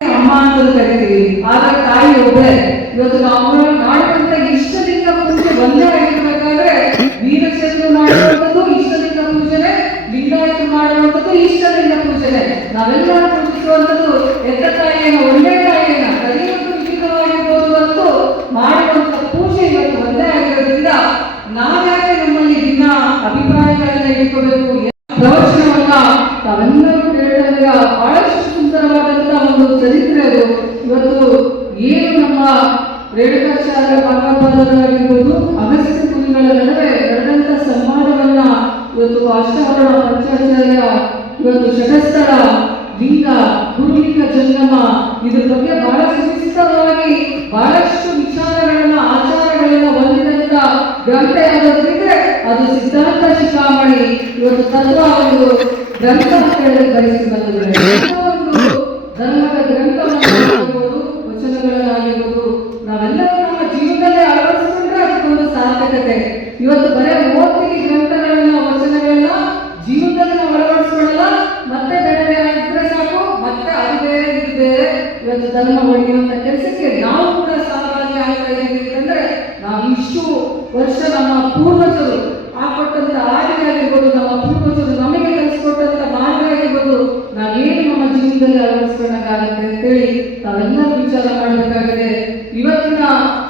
ಅಮ್ಮ ಅಂತ ಕರಿತೀವಿ. ಆದ್ರೆ ತಾಯಿ ಒಬ್ಬಳೆ. ಇವತ್ತು ನಾವು ಮಾಡುವಂತ ಇಷ್ಟಲಿಂಗ ಪೂಜೆ ಒಂದೇ ಆಗಿರ್ಬೇಕಾದ್ರೆ ವೀರಶೈವರು ಮಾಡುವಂಥದ್ದು ಇಷ್ಟಲಿಂಗ ಪೂಜನೆ, ಲಿಂಗಾಯತರು ಮಾಡುವಂಥದ್ದು ಇಷ್ಟಲಿಂಗ ಪೂಜನೆ. ನಾವೆಲ್ಲರೂ ಪೂಜಿಸುವಂಥದ್ದು ಎತ್ತ ತಾಯಿಯನ್ನ, ಒಂದೇ ತಾಯಿಯನ್ನ. ಪ್ರತಿಯೊಂದು ವಿಚಿತ್ರವಾಗಿರ್ಬೋದು ಮತ್ತು ಮಾಡುವಂತ ಪೂಜೆ ಇವತ್ತು ಒಂದೇ ಆಗಿರೋದ್ರಿಂದ ನಾವ್ಯಾಕೆ ನಮ್ಮಲ್ಲಿ ಭಿನ್ನ ಅಭಿಪ್ರಾಯಗಳನ್ನ ಇಟ್ಕೋಬೇಕು? ಪ್ರವಚನವನ್ನ ತಾವೆಲ್ಲರೂ ಕೇಳಿದಾಗ ಬಹಳಷ್ಟು ಸುಂದರವಾದಂತಹ ಒಂದು ಚರಿತ್ರೆ ಅದು. ಇವತ್ತು ಏನು ನಮ್ಮ ರೇಣುಕಾಚಾರ್ಯ ಭಾಗವತರಾಗಿರ್ಬೋದು, ಅಗಸ್ತ್ಯ ಮುನಿಗಳ ನಡುವೆ ನಡೆದಂತ ಸಂವಾದವನ್ನ ಇವತ್ತು ಅಷ್ಟಾವರಣ ಪಂಚಾಚಾರ್ಯ ಇವತ್ತು ಷಟಸ್ಥಳ ಲಿಂಗ ಗುರುಲಿಂಗ ಜಂಗಮ ಇದ್ರ ಬಗ್ಗೆ ಬಹಳ ಸುವಿಸ್ತರವಾಗಿ ಬಹಳಷ್ಟು ವಿಚಾರಗಳನ್ನ ಆಚಾರಗಳನ್ನ ಹೊಂದಿದಂತ ಗ್ರಂಥ ಯಾವ್ದಾದ್ರೆ ಅದು ಸಿದ್ಧಾಂತ ಶಿಖಾಮಣಿ. ಇವತ್ತು ತತ್ವ ಒಂದು ಗ್ರಂಥ ಅಂತ ಹೇಳಿ ಬಯಸಿ ಬಂದಿದ್ದಾರೆ. ಒಂದು ಧರ್ಮದ ಗ್ರಂಥವನ್ನಾಗಿರ್ಬೋದು, ವಚನಗಳನ್ನಾಗಿರ್ಬೋದು ನಾವೆಲ್ಲರೂ ನಮ್ಮ ಜೀವನದಲ್ಲಿ ಅಳವಡಿಸಿಕೊಂಡ್ರೆ ಅದಕ್ಕೊಂದು ಸಾರ್ಥಕತೆ. ಇವತ್ತು ಬರೇ ಓದ್ತೀವಿ ಗ್ರಂಥಗಳನ್ನ, ವಚನಗಳನ್ನ, ಜೀವನದಲ್ಲಿ ನಾವು ಅಳವಡಿಸ್ಕೊಳ್ಳಲ್ಲ. ಮತ್ತೆ ಬೇರೆ ಇದ್ರೆ ಸಾಕು, ಮತ್ತೆ ಅದು ಬೇರೆ ಇದು ಬೇರೆ. ಇವತ್ತು ಧರ್ಮ ಹೊಡೆಯುವಂತ ಕೆಲಸಕ್ಕೆ ನಾವು ಕೂಡ ಸಹಭಾಗಿ ಆಗ್ತಾ ಇದ್ದೀವಿ ಅಂದ್ರೆ ನಾವು ಇಷ್ಟು ವರ್ಷ ನಮ್ಮ ಪೂರ್ವಜರು ಹಾಕೊಟ್ಟಂತ ಆಡಿಗೆ ಆಗಿರ್ಬೋದು, ನಮ್ಮ ಪೂರ್ವಜರು ನಮಗೆ ಕಲಿಸಿಕೊಟ್ಟಂತ ಮಾರ್ಗ ಆಗಿರ್ಬೋದು, ನಾವೇನು ನಮ್ಮ ಜೀವನದಲ್ಲಿ ಅಳವಡಿಸ್ಕೊಳ್ಳೋಕ್ಕಾಗತ್ತೆ ಅಂತೇಳಿ ನಾವೆಲ್ಲರೂ ವಿಚಾರ ಮಾಡಬೇಕಾಗಿದೆ. ಇವತ್ತಿನ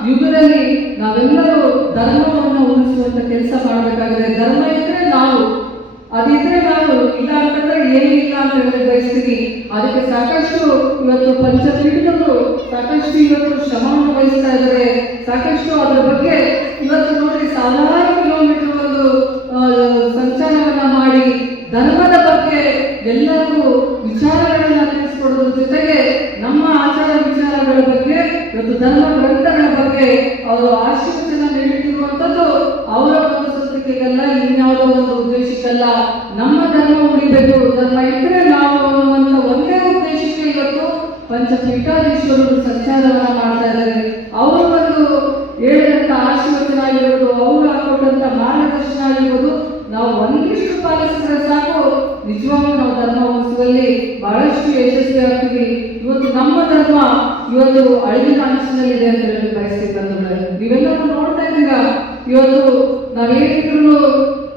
ಯುಗದಲ್ಲಿ ನಾವೆಲ್ಲರೂ ಧರ್ಮವನ್ನು ಉಳಿಸುವಂತ ಕೆಲಸ ಮಾಡಬೇಕಾಗಿದೆ. ಧರ್ಮ ಇದ್ರೆ ನಾವು, ಅದಿದ್ರೆ ನಾವು, ಇಲ್ಲ ಅಂತಂದ್ರೆ ಏನಿಲ್ಲ ಅಂತ ಹೇಳಿ ಬಯಸ್ತೀವಿ. ಅದಕ್ಕೆ ಸಾಕಷ್ಟು ಇವತ್ತು ಪಂಚಪೀಠಗಳು ಸಾಕಷ್ಟು ಇವತ್ತು ಶ್ರಮವನ್ನು ವಹಿಸ್ತಾ ಇದ್ದಾರೆ. ಸಾಕಷ್ಟು ಅದರ ಬಗ್ಗೆ ಇವತ್ತು ನೋಡಿ ಸಾವಿರಾರು ಕಿಲೋಮೀಟರ್ ಒಂದು ಸಂಚಾರವನ್ನ ಮಾಡಿ ಧರ್ಮದ ಬಗ್ಗೆ ಎಲ್ಲರಿಗೂ ವಿಚಾರಗಳನ್ನ ತಿಳಿಸ್ಕೊಡೋದ್ರ ಜೊತೆಗೆ ನಮ್ಮ ಆಚಾರ ವಿಚಾರಗಳ ಬಗ್ಗೆ ಇವತ್ತು ಧರ್ಮ ಗ್ರಂಥಗಳ ಬಗ್ಗೆ ಅವರು ಆಶೀರ್ವಚನ ನೀಡುತ್ತಿರುವಂಥದ್ದು ಅವರ ಒಂದು ಸಂಸ್ಕೃತಿಗಲ್ಲ, ಇನ್ಯಾವುದೋ ಒಂದು ಉದ್ದೇಶಕ್ಕಲ್ಲ. ನಮ್ಮ ಧರ್ಮ ಉಳಿಬೇಕು, ಧರ್ಮ ಇದ್ರೆ ನಾವು ಅನ್ನುವಂಥ ಒಂದೇ ಉದ್ದೇಶಕ್ಕೆ ಇವತ್ತು ಪಂಚಪೀಠಾಧೀಶ್ವರರು ಸಂಚಾರವನ್ನ ಮಾಡ್ತಾ ಇದ್ದಾರೆ. ಅವರು ಒಂದು ಹೇಳಿದಂತ ಆಶೀರ್ವಚನ ಆಗಿರ್ಬೋದು, ಅವರು ಹಾಕೊಟ್ಟಂತ ಮಾರ್ಗದರ್ಶನ ಆಗಿರ್ಬೋದು, ನಾವು ಒಂದಿಷ್ಟು ಪಾಲಿಸಿದ್ರೆ ಸಾಕು, ನಿಜವಾಗ್ಲೂ ನಾವು ಧರ್ಮ ಉಳಿಸುವಲ್ಲಿ ಬಹಳಷ್ಟು ಯಶಸ್ವಿ ಆಗ್ತೀವಿ. ಇವತ್ತು ನಮ್ಮ ಧರ್ಮ ಇವತ್ತು ಅಳಿವಿನ ಅಂಚಿನಲ್ಲಿದೆ ಅಂತ ಹೇಳಿ ಬಯಸ್ತೀವಿ ಬಂಧುಗಳೇ. ನೀವೆಲ್ಲರೂ ನೋಡ್ತಾ ಇದ್ದೀರಾ, ಇವತ್ತು ನಾವೇನಿದ್ರು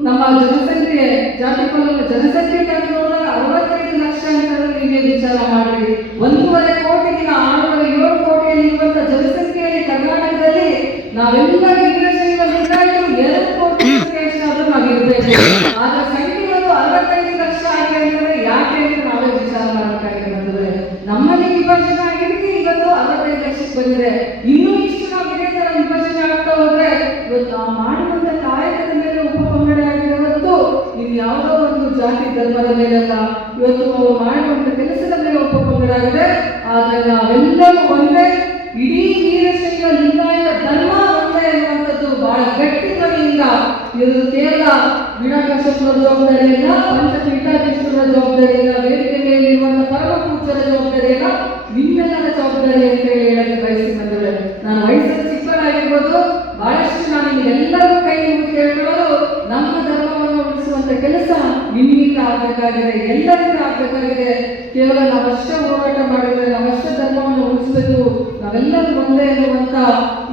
ನಮ್ಮ ಜನಸಂಖ್ಯೆ ಜಾತಿ ಜನಸಂಖ್ಯೆ ಕಂಡು ನೋಡಿದಾಗ 65 ಲಕ್ಷ ಅಂತಂದ್ರೆ ನೀವೇ ವಿಚಾರ ಮಾಡಿ. 1.5 ಕೋಟಿಗಿನ 607 ಕೋಟಿಯಲ್ಲಿ ಇರುವಂತ ಜನಸಂಖ್ಯೆಯಲ್ಲಿ ಕರ್ನಾಟಕದಲ್ಲಿ ನಾವೆಲ್ಲ ವೀರಶೈವ ಲಿಂಗಾಯತರು 2 ಕೋಟಿ ಎಷ್ಟಾದ್ರೂ ನಾವಿರ್ಬೇಕು. ಆದ್ರೆ ಸಂಖ್ಯೆ 65 ಲಕ್ಷ ಆಗಿದೆ ಅಂತಂದ್ರೆ ಯಾಕೆ ಅಂತ ನಾವೇ ವಿಚಾರ ಮಾಡಬೇಕಾಗಿದೆ ಬಂದ್ರೆ, ನಮ್ಮಲ್ಲಿ ವಿಭಜನೆ ಆಗಿದ್ದಕ್ಕೆ ಇವತ್ತು 65 ಲಕ್ಷಕ್ಕೆ ಬಂದಿದೆ. ಇನ್ನೂ ಇಷ್ಟು ನಾವು ಇದೇ ತರ ವಿಭಜನೆ ಆಗ್ತಾ ಹೋದ್ರೆ ಇವತ್ತು ನಾವು ಮಾಡುವಂತ ಕಾಯಕದ ಮೇಲೆ ಉಪಪಂಗಡ ಆಗಿರೋ ಹೊರತು ಇದು ಯಾವುದೋ ಒಂದು ಜಾತಿ ಧರ್ಮದ ಮೇಲಲ್ಲ. ಇವತ್ತು ನಾವು ಮಾಡುವಂತ ಕೆಲಸದ ಮೇಲೆ ಉಪಪಂಗಡ ಆಗಿದೆ. ಆದ್ರೆ ನಾವೆಲ್ಲರೂ ಒಂದೇ, ಇಡೀ ವೀರಶೈವ ಲಿಂಗಾಯತ ಧರ್ಮ ಒಂದೇ ಎನ್ನುವಂಥದ್ದು ಬಹಳ ಗಟ್ಟಿ ಮನೆಯಿಂದ. ಇದು ಕೇವಲ ವೀಣಾಕಾಶಪ್ಪನ ಜವಾಬ್ದಾರಿ ಇಲ್ಲ, ಪಂಚಪೀಠಾಧೀಶ್ವರರ ಜವಾಬ್ದಾರಿ ಇಲ್ಲ, ವೇದಿಕೆ ಮೇಲಿರುವಂತಹ ಪರಮ ಪೂಜ್ಯರ ಜವಾಬ್ದಾರಿ ಇಲ್ಲ, ನಿಮ್ಮೆಲ್ಲರ ಜವಾಬ್ದಾರಿ ಅಂತ ಹೇಳಕ್ಕೆ ಬಯಸಿ ಬಂದರೆ, ನಾನು ವಯಸ್ಸಲ್ಲಿ ಚಿಕ್ಕವರಾಗಿರ್ಬೋದು, ಬಹಳಷ್ಟು ನಾನು ಎಲ್ಲರೂ ಕೈ ಮುಗಿ ಕೇಳ್ಕೊಳ್ಳೋದು ನಮ್ಮ ಧರ್ಮವನ್ನು ಉಳಿಸುವಂತ ಕೆಲಸ ನಿಮ್ಮಿಂದ ಆಗ್ಬೇಕಾಗಿದೆ, ಎಲ್ಲರಿಂದ ಆಗ್ಬೇಕಾಗಿದೆ. ಕೇವಲ ನಾವಷ್ಟೇ ಹೋರಾಟ ಮಾಡಿದ್ರೆ, ನಾವಷ್ಟೇ ಧರ್ಮವನ್ನು ಉಳಿಸಬೇಕು, ನಾವೆಲ್ಲರೂ ಒಂದೇ ಎನ್ನುವಂತ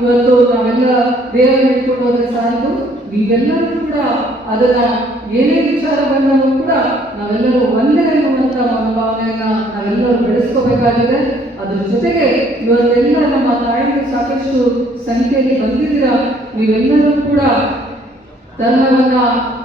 ಇವತ್ತು ನಾವೆಲ್ಲ ದೇವರನ್ನು ಇಟ್ಕೊಂಡು ಹೋದ್ರೆ ಸಾಕು. ನೀವೆಲ್ಲರೂ ಕೂಡ ಅದನ್ನ ಏನೇ ವಿಚಾರ ಬಂದರೂ ಕೂಡ ನಾವೆಲ್ಲರೂ ಒಂದೇ ಎನ್ನುವಂತ ಮನೋಭಾವನೆಯನ್ನ ನಾವೆಲ್ಲರೂ ಬೆಳೆಸ್ಕೋಬೇಕಾಗಿದೆ. ಅದ್ರ ಜೊತೆಗೆ ಇವತ್ತೆಲ್ಲ ನಮ್ಮ ತಾಯಿಗಳು ಸಾಕಷ್ಟು ಸಂಖ್ಯೆಯಲ್ಲಿ ಬಂದಿದ್ದೀರಾ. ನೀವೆಲ್ಲರೂ ಕೂಡ ಧರ್ಮವನ್ನ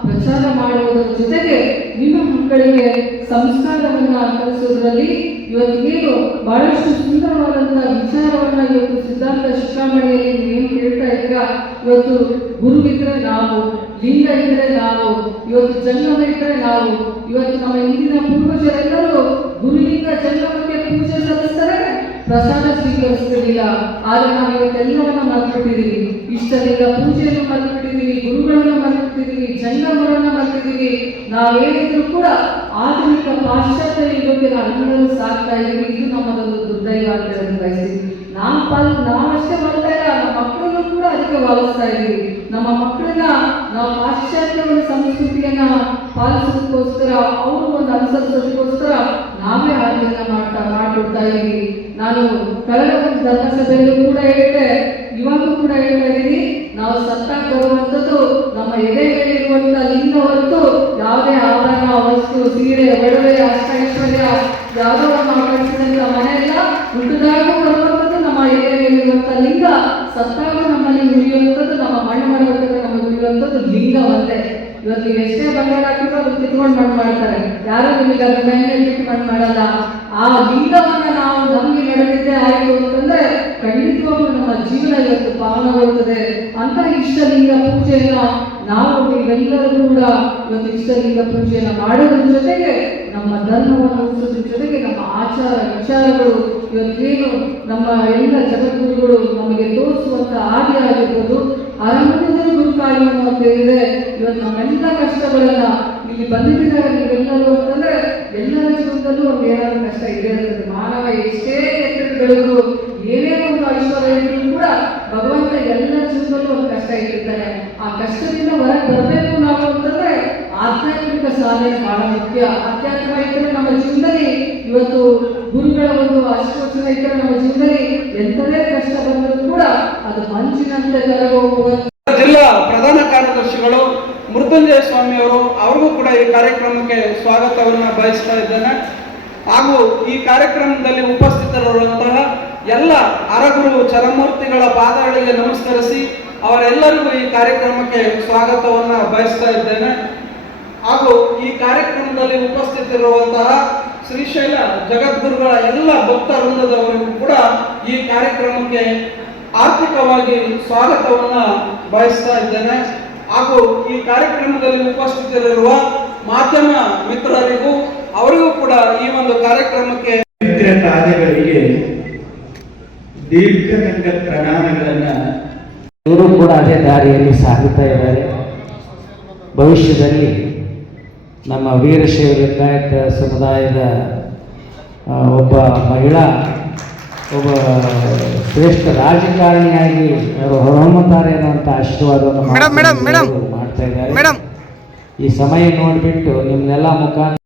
ಪ್ರಚಾರ ಮಾಡುವುದರ ಜೊತೆಗೆ ನಿಮ್ಮ ಮಕ್ಕಳಿಗೆ ಸಂಸ್ಕಾರವನ್ನ ಕಲಿಸೋದ್ರಲ್ಲಿ ಇವತ್ತಿಗೇನು ಬಹಳಷ್ಟು ಸುಂದರವಾದಂತಹ ವಿಚಾರವನ್ನ ಇವತ್ತು ಸಿದ್ಧಾಂತ ಶಿಖಾಮಣಿಯಲ್ಲಿ ನೀವೇನು ಕೇಳ್ತಾ ಇದ್ದೀರಾ. ಇವತ್ತು ಗುರುವಿದ್ರೆ ನಾವು, ಲಿಂಗ ಇದ್ರೆ ನಾವು, ಇವತ್ತು ಜಂಗಮ ಇದ್ರೆ ನಾವು. ಇವತ್ತು ನಮ್ಮ ಹಿಂದಿನ ಪೂರ್ವಜರೆಲ್ಲರೂ ಗುರುಲಿಂಗ ಜಂಗಮಕ್ಕೆ ಪೂಜೆ ಸಲ್ಲಿಸ್ತಾರೆ, ಪ್ರಸಾದ ಸ್ವೀಕರಿಸ್ತಿರ್ಲಿಲ್ಲ. ಆದ್ರೆ ನಾವು ಇವತ್ತೆಲ್ಲವನ್ನ ಮರೆತುಬಿಟ್ಟಿದ್ದೀವಿ. ಇಷ್ಟಲಿಂಗ ಪೂಜೆಯನ್ನು ಮರೆತುಬಿಟ್ಟಿದ್ದೀವಿ, ಗುರುಗಳನ್ನು ಮರೆತುಬಿಟ್ಟಿದ್ದೀವಿ, ಜಂಗಮರನ್ನ ಮರೆತಿದ್ದೀವಿ. ನಾವೇನಿದ್ರು ಕೂಡ ಆಧುನಿಕ ಪಾಶ್ಚಾತ್ಯ ಯುಗಕ್ಕೆ ನಾವೆಲ್ಲರೂ ಸಾಕ್ತಾ ಇದ್ದೀವಿ. ಇದು ನಮ್ಮದೊಂದು ದುರ್ದೈವ ಅಂತ ಹೇಳಿ ಬಯಸ್ತೀವಿ. ನಾವಷ್ಟೇ ಮಾಡ್ತಾ ಇಲ್ಲ, ನಮ್ಮ ಮಕ್ಕಳನ್ನು ಕೂಡ ಅದಕ್ಕೆ ವಾಲಿಸ್ತಾ ಇದ್ದೀವಿ. ನಮ್ಮ ಮಕ್ಕಳನ್ನ ನಾವು ಪಾಶ್ಚಾತ್ಯ ಒಂದು ಸಂಸ್ಕೃತಿಯನ್ನ ಪಾಲಿಸೋದಕ್ಕೋಸ್ಕರ, ಅವರು ಒಂದು ಅನುಸರಿಸೋದಕ್ಕೋಸ್ಕರ ನಾವೇ ಆಚರಣೆ ಮಾಡ್ಕೊಡ್ತಾ ಇದ್ದೀವಿ. ನಾನು ಕಳೆದ ಒಂದು ಧರ್ಮಸಭೆಯಲ್ಲೂ ಕೂಡ ಹೇಳಿದೆ, ಇವಾಗೂ ಕೂಡ ಹೇಳ್ತಾ ಇದ್ದೀನಿ, ನಾವು ಸತ್ತಾಗ ಬರುವಂಥದ್ದು ನಮ್ಮ ಎದೆ ಮೇಲೆ ಇರುವಂತ ಲಿಂಗ ಹೊರತು ಯಾವುದೇ ಆಭರಣ, ವಸ್ತು, ಸೀರೆ, ಒಡವೆ, ಅಷ್ಟೈಶ್ವರ್ಯ ಯಾವುದೋ ನಾವು ಕಳಿಸಿದಂತ ಮನೆಯಲ್ಲ. ಹುಟ್ಟಿದಾಗೂ ಬರುವಂಥದ್ದು ನಮ್ಮ ಎದೆ ಮೇಲಿರುವಂತ ಲಿಂಗ, ಸತ್ತಾಗೂ ನಮ್ಮಲ್ಲಿ ಉಳಿಯುವಂಥದ್ದು, ನಮ್ಮ ಮಣ್ಣು ಮರದಲ್ಲಿ ನಮಗೆ ಉಳಿಯುವಂಥದ್ದು ಲಿಂಗ ಒಂದೇ. ಇವತ್ತು ನೀವು ಎಷ್ಟೇ ಬಂಗಾರ ಹಾಕಿದ್ರು ಅದು ಕಿತ್ಕೊಂಡು ಮಣ್ಣು ಮಾಡ್ತಾರೆ, ಯಾರು ನಿಮಗೆ ಅದ್ರ ಮೇಲೆ ಬಿಟ್ಟು ಮಣ್ಣು ಮಾಡಲ್ಲ. ಆ ಲಿಂಗವನ್ನ ನಾವು ನಮಗೆ ನಡೆದಿದ್ದೇ ಆಯಿತು ಅಂತಂದ್ರೆ ಖಂಡಿತವಾಗ್ಲೂ ನಮ್ಮ ಜೀವನ ಇವತ್ತು ಪಾವನಗೊಳ್ಳುತ್ತದೆ. ಅಂತ ಇಷ್ಟಲಿಂಗ ಪೂಜೆಯನ್ನ ನಾವು ನೀವೆಲ್ಲರೂ ಕೂಡ ಇವತ್ತು ಇಷ್ಟಲಿಂಗ ಪೂಜೆಯನ್ನ ಮಾಡೋದ್ರ ಜೊತೆಗೆ ನಮ್ಮ ಧರ್ಮವನ್ನು ಉಳಿಸೋದ್ರ ಜೊತೆಗೆ ನಮ್ಮ ಆಚಾರ ವಿಚಾರಗಳು ಇವತ್ತೇನು ನಮ್ಮ ಎಲ್ಲ ಜಗದ್ಗುರುಗಳು ನಮಗೆ ತೋರಿಸುವಂತ ಹಾದಿ ಆಗಿರ್ಬೋದು, ಆರಂಭದಿಂದಲೂ ಗುರುಕಾರ್ಯ ಅಂತ ಇದೆ. ಇವತ್ತು ನಮ್ಮೆಲ್ಲ ಕಷ್ಟಗಳನ್ನ ಇಲ್ಲಿ ಬಂದಿದ್ದಾರೆ ನೀವೆಲ್ಲರೂ ಅಂತಂದ್ರೆ ಎಲ್ಲರ ಜೀವನದಲ್ಲೂ ಒಂದು ಏನಾದ್ರು ಕಷ್ಟ ಇದೆ ಇರ್ತದೆ. ಮಾನವ ಎಷ್ಟೇ ಎತ್ತರಗಳಿಗೂ ಏನೇ ಒಂದು ಐಶ್ವರ್ಯ ಇದ್ರೂ ಕೂಡ ಭಗವಂತ ಎಲ್ಲ ಜೀವನದಲ್ಲೂ ಒಂದು ಕಷ್ಟ ಇಟ್ಟಿರ್ತಾನೆ. ಆ ಕಷ್ಟದಿಂದ ಹೊರಗೆ ಬರಬೇಕು ನಾವು ಅಂತಂದ್ರೆ ಆಧ್ಯಾತ್ಮಿಕ ಸಾಧನೆ ಬಹಳ ಮುಖ್ಯ. ಆಧ್ಯಾತ್ಮ ಇದ್ದರೆ ನಮ್ಮ ಜೀವನದಲ್ಲಿ ಇವತ್ತು ಗುರುಗಳ ಒಂದು ಆಶೀರ್ವಚನ ಇದ್ದರೆ ನಮ್ಮ ಜೀವನದಲ್ಲಿ ಎಂಥದೇ ಕಷ್ಟ ಬಂದರೂ ಕೂಡ ಅದು ಮಂಚಿನಂತೆ ಕರಗೋಗುವ. ಜಿಲ್ಲಾ ಪ್ರಧಾನ ಕಾರ್ಯದರ್ಶಿಗಳು ಮೃತ್ಯುಂಜಯ ಸ್ವಾಮಿಯವರು, ಅವ್ರಿಗೂ ಕೂಡ ಈ ಕಾರ್ಯಕ್ರಮಕ್ಕೆ ಸ್ವಾಗತವನ್ನು ಬಯಸ್ತಾ ಇದ್ದೇನೆ. ಹಾಗೂ ಈ ಕಾರ್ಯಕ್ರಮದಲ್ಲಿ ಉಪಸ್ಥಿತರಿರುವಂತಹ ಎಲ್ಲ ಅರಗುರು ಚರಮೂರ್ತಿಗಳ ಪಾದಗಳಿಗೆ ನಮಸ್ಕರಿಸಿ ಅವರೆಲ್ಲರಿಗೂ ಈ ಕಾರ್ಯಕ್ರಮಕ್ಕೆ ಸ್ವಾಗತವನ್ನು ಬಯಸ್ತಾ ಇದ್ದೇನೆ. ಹಾಗೂ ಈ ಕಾರ್ಯಕ್ರಮದಲ್ಲಿ ಉಪಸ್ಥಿತರಿರುವಂತಹ ಶ್ರೀಶೈಲ ಜಗದ್ಗುರುಗಳ ಎಲ್ಲ ಭಕ್ತ ವೃಂದದವರಿಗೂ ಕೂಡ ಈ ಕಾರ್ಯಕ್ರಮಕ್ಕೆ ಆರ್ಥಿಕವಾಗಿ ಸ್ವಾಗತವನ್ನು ಬಯಸ್ತಾ ಇದ್ದೇನೆ. ಹಾಗೂ ಈ ಕಾರ್ಯಕ್ರಮದಲ್ಲಿ ಉಪಸ್ಥಿತರಿರುವ ಮಾಧ್ಯಮ ಮಿತ್ರರಿಗೂ ಅವರಿಗೂ ಕೂಡ ಈ ಒಂದು ಕಾರ್ಯಕ್ರಮಕ್ಕೆ ತಾರೆಗಳಿಗೆ ದೀರ್ಘದಂಡ ಪ್ರಣಾಮಗಳನ್ನ. ಇವರು ಕೂಡ ಅದೇ ದಾರಿಯಲ್ಲಿ ಸಾಗುತ್ತಾ ಇದ್ದಾರೆ. ಭವಿಷ್ಯದಲ್ಲಿ ನಮ್ಮ ವೀರಶೈವ ಲಿಂಗಾಯತ ಸಮುದಾಯದ ಒಬ್ಬ ಮಹಿಳಾ, ಒಬ್ಬ ಶ್ರೇಷ್ಠ ರಾಜಕಾರಣಿಯಾಗಿ ಅವರು ಹೊರಹೊಮ್ಮುತ್ತಾರೆ ಅನ್ನುವಂಥ ಆಶೀರ್ವಾದವನ್ನು ಮಾಡ್ತಾ ಇದ್ದಾರೆ. ಈ ಸಮಯ ನೋಡಿಬಿಟ್ಟು ನಿಮ್ಮನ್ನೆಲ್ಲ ಮುಖಾಂತರ